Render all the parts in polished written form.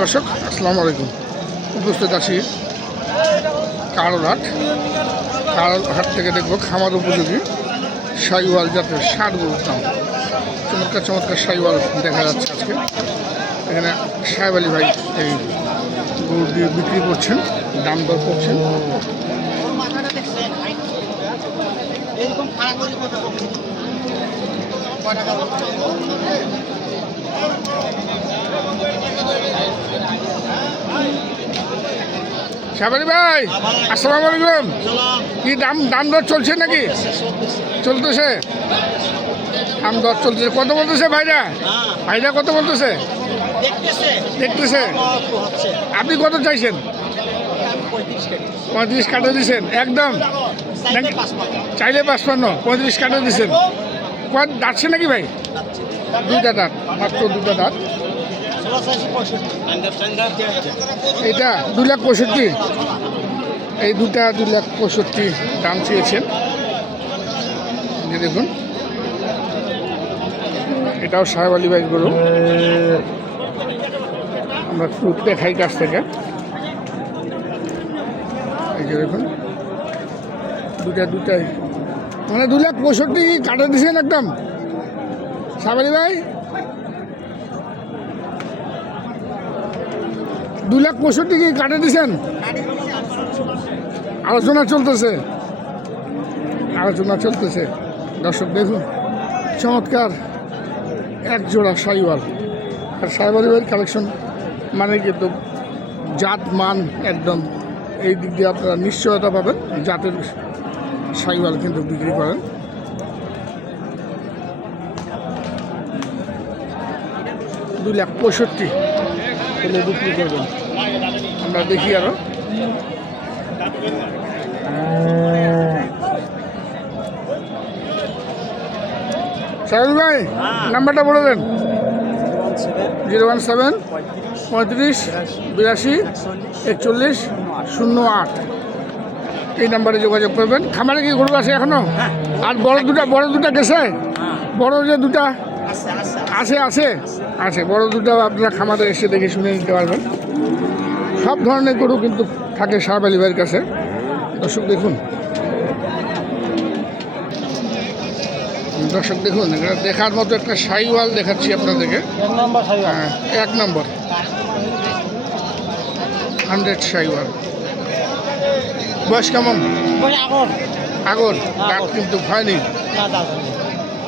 দর্শক আসসালামু আলাইকুম। উপস্থিত আছি কারোরহাট। কারোরহাট থেকে দেখব খামার উপযোগী শাহিওয়াল জাতের ষাট গরুর দাম। চমৎকার চমৎকার শাহিওয়াল দেখা যাচ্ছে আজকে। এখানে সাহেব আলী ভাই এই গরু দিয়ে বিক্রি করছেন, দাম দর করছেন। সাহেব আলী ভাই আসসালামু আলাইকুম। কি দাম দর চলছে নাকি? চলতেছে, দাম দর চলতেছে। কত বলতেছে ভাইরা? ভাইরা কত বলতেছে? দেখতেছে। আপনি কত চাইছেন? 35 কাটা দিচ্ছেন একদম? চাইলে 55, 35 কাটা দিচ্ছেন। কত দাঁতছে নাকি ভাই? দুইটা দাঁত, মাত্র দুটা দাঁত। এটা 2,65,000। এই দুটা 2,65,000 দাম চেয়েছেন। দেখুন এটাও সাহেব আলী ভাই গরু। আমরা টুক দেখাই কাছ থেকে। এই যে দেখুন দুটাই মানে 2,65,000 কাটা দিয়েছেন একদম সাহেব আলী ভাই। 2,65,000 কাটা দিয়েছেন। আলোচনা চলতেছে। দর্শক দেখুন চমৎকার এক জোড়া শাহিওয়াল। আর সাহেব আলী ভাইয়ের কালেকশন মানে কিন্তু জাত মান একদম এই দিক দিয়ে আপনারা নিশ্চয়তা পাবেন। জাতের শাহিওয়াল কিন্তু বিক্রি করেন। $2,65,000 হলে বিক্রি করবেন। আমরা দেখি আরো সাহেব ভাই নাম্বারটা বলে দেন। 017 35 82 41 08 এই নাম্বারে যোগাযোগ করবেন। খামারে কি গরু আছে এখনো? আর বড় দুটা গেছে? বড় যে দুটা আছে বড় দুটো আপনারা খামারে এসে দেখে শুনে নিতে পারবেন। সব ধরনের গরু কিন্তু থাকে সাহেব আলী ভাইয়ের কাছে। দর্শক দেখুন এটা দেখার মতো একটা শাহিওয়াল দেখাচ্ছি আপনাদেরকে। 1 নম্বর 100 শাহিওয়াল। বয়স কেমন? আগর দাঁত কিন্তু হয়নি,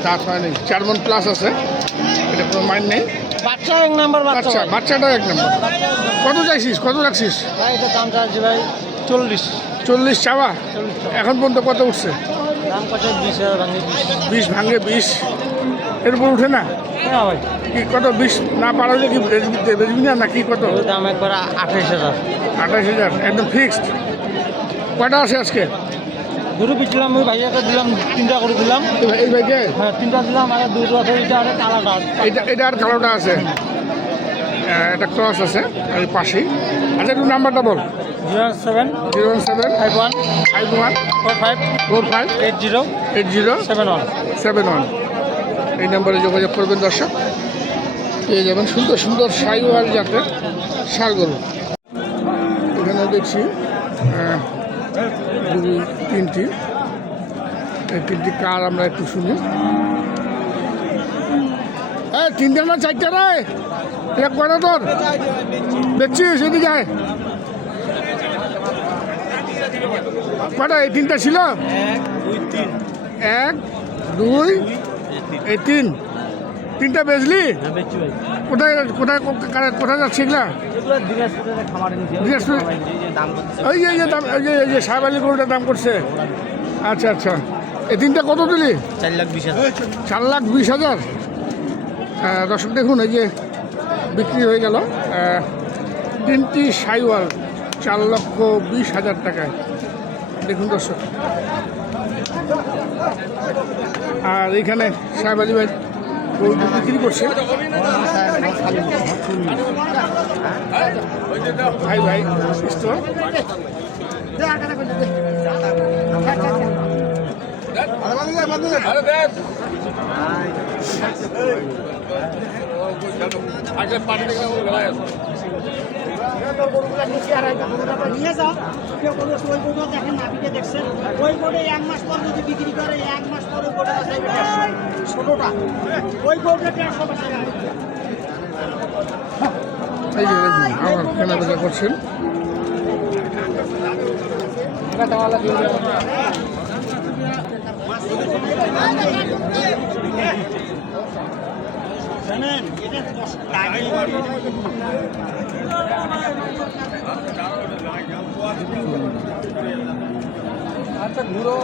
দাঁত হয়নি। 4 মণ প্লাস আছে, এটা কোনো মাইন্ড নেই। বাচ্চাটা 1 নম্বর। কত চাইছিস, কত রাখছিস? দাম চাইছি ভাই 40 চাওয়া। এখন পর্যন্ত কত উঠছে? দাম কত? 20 ভাঙে 20 এর উপর উঠে না? ভাই কি কত? 20 না পারলে কি বেচবি না নাকি? কত দাম? একবার 28,000। 28,000 একদম ফিক্সড। কটা আছে আজকে? গরু বিচলাম, ওই ভাইয়াকে দিলাম 3টা করে দিলাম। এই ভাইকে? হ্যাঁ 3টা দিলাম। আর দুটো আছে, এটা আর কালাটা। এটা আর কালোটা আছে, একটা ক্রস আছে আর পাশেই। আচ্ছা একটু নাম্বারটা বল। 07 51 45 80 71। এই নাম্বারে যোগাযোগ করবেন দর্শক, পেয়ে যাবেন সুন্দর সুন্দর শাহিওয়াল জাতের ষাড় গরু। এখানে দেখছি 3টি। এই 3টি কার আমরা একটু শুনি। 3টা না 4টা রে? এক কয়টা তোর দেখছিস? এদিকে আয়। কটা? এই 3টা ছিল? 1 2 এই 3টা বেচলি? কোথায় যাচ্ছে এগুলা? ওই যে সাহেব আলী গরুটার দাম করছে। আচ্ছা এই 3টা কত দিলি? 4,20,000। দর্শক দেখুন এই যে বিক্রি হয়ে গেল 3টি শাহিওয়াল 4,20,000 টাকায়। দেখুন দর্শক, আর এইখানে সাহেব আলী ভাই গরু বিক্রি করছে। ভাই নিয়ে যাও কেউ কোনো ওই বোর্ডও দেখেন নাবিকে দেখছেন ওই বোর্ডে 1 মাস পর যদি বিক্রি করে 1 মাস পরে বোর্ডে যাবে ছোটটা ওই বোর্ডে 150 টাকা এই যে দেখুন আমার কেনা বেচা করছেন। জানেন এটা 10 টাকা আচ্ছা ঘুরো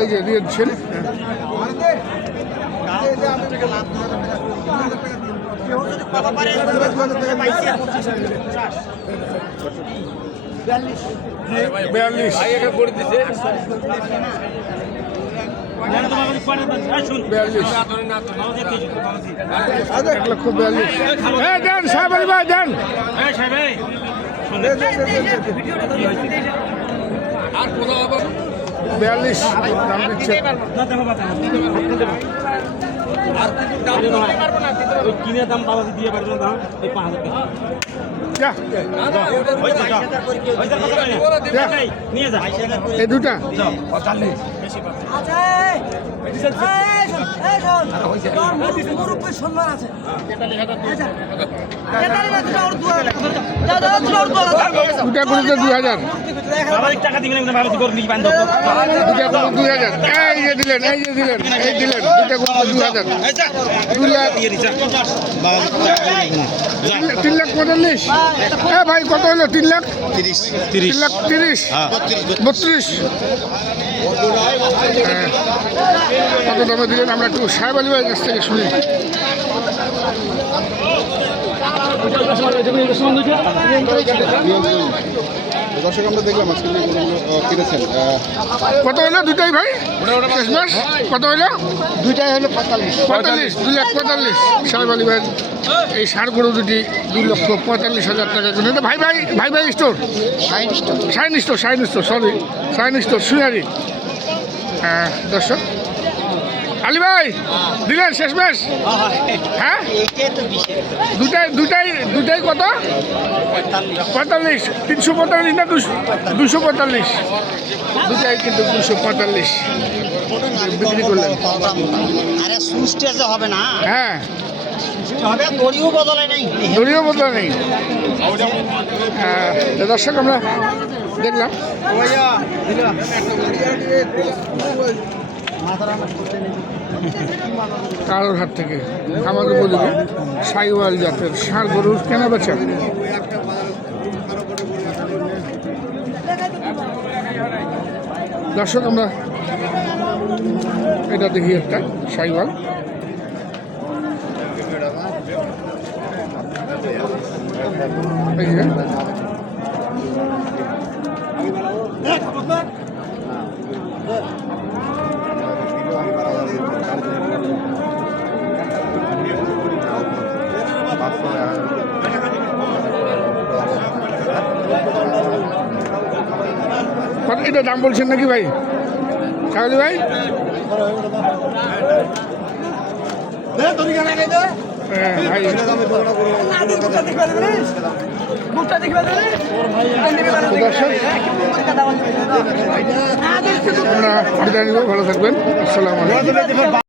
এই যে দিয়ে দিচ্ছেন। কেউ যদি পাবা পারে পাইছে 42 1,42,000। হ্যাঁ দেন সাহেব আলী ভাই দেন। 42 দাম দিচ্ছে। কিনে দাম বাবা দিয়ে পারবেন দাম এই 5,000 টাকা যা যা। নিয়ে যা এই দুটা দুটা করে তো 2,000। টাকা দিবেন ভালো করে নিয়ে বান্ধব দুটা করে 2,000। এই যে দিলেন এই যে দিলেন এই দিলেন দুটা করে 2,000। 2 লাখ 3,45,000। হ্যাঁ ভাই কত হলো? 3 লাখ 3,30,000। 32। হ্যাঁ কত দামে দিলেন আমরা একটু সাহেব আলী ভাইয়ের কাছ থেকে শুনি। দর্শক আমরা দেখলাম আজকে যে গরুগুলো কিনেছেন কত হলো দুটাই ভাই? শেষমেশ কত হলো? দুইটাই হলো 45। 45 2,45,000 সাহেব আলী ভাইয়ের এই ষাঁড় গরু দুটি 2,45,000 টাকা কিনে। ভাই ভাই ভাই ভাই store shine store sorry shine store সুনারি। হ্যাঁ দর্শক আলী ভাই দিলেন শেষমেশ? হ্যাঁ দুটাই কত? 45 345 না 245? দুটাই কিন্তু 245 বিক্রি করলেন। আরে সুস্টে যে হবে না হ্যাঁ হবে দড়িও বদলে নাই দড়িও বদলা নেই। তো দর্শক আমরা দেখলাম কারোর হাট থেকে আমাদের উপযোগী সাইওয়াল জাতের ষাঁড় গরুর কেনা বেচা। দর্শক আমরা এটা দেখি একটা সাইওয়াল। এই যে এটা দাম বলছেন নাকি ভাই কাকলি ভাই? ভাই আমরা বিদায় নিব। ভালো থাকবেন। আসসালামু আলাইকুম।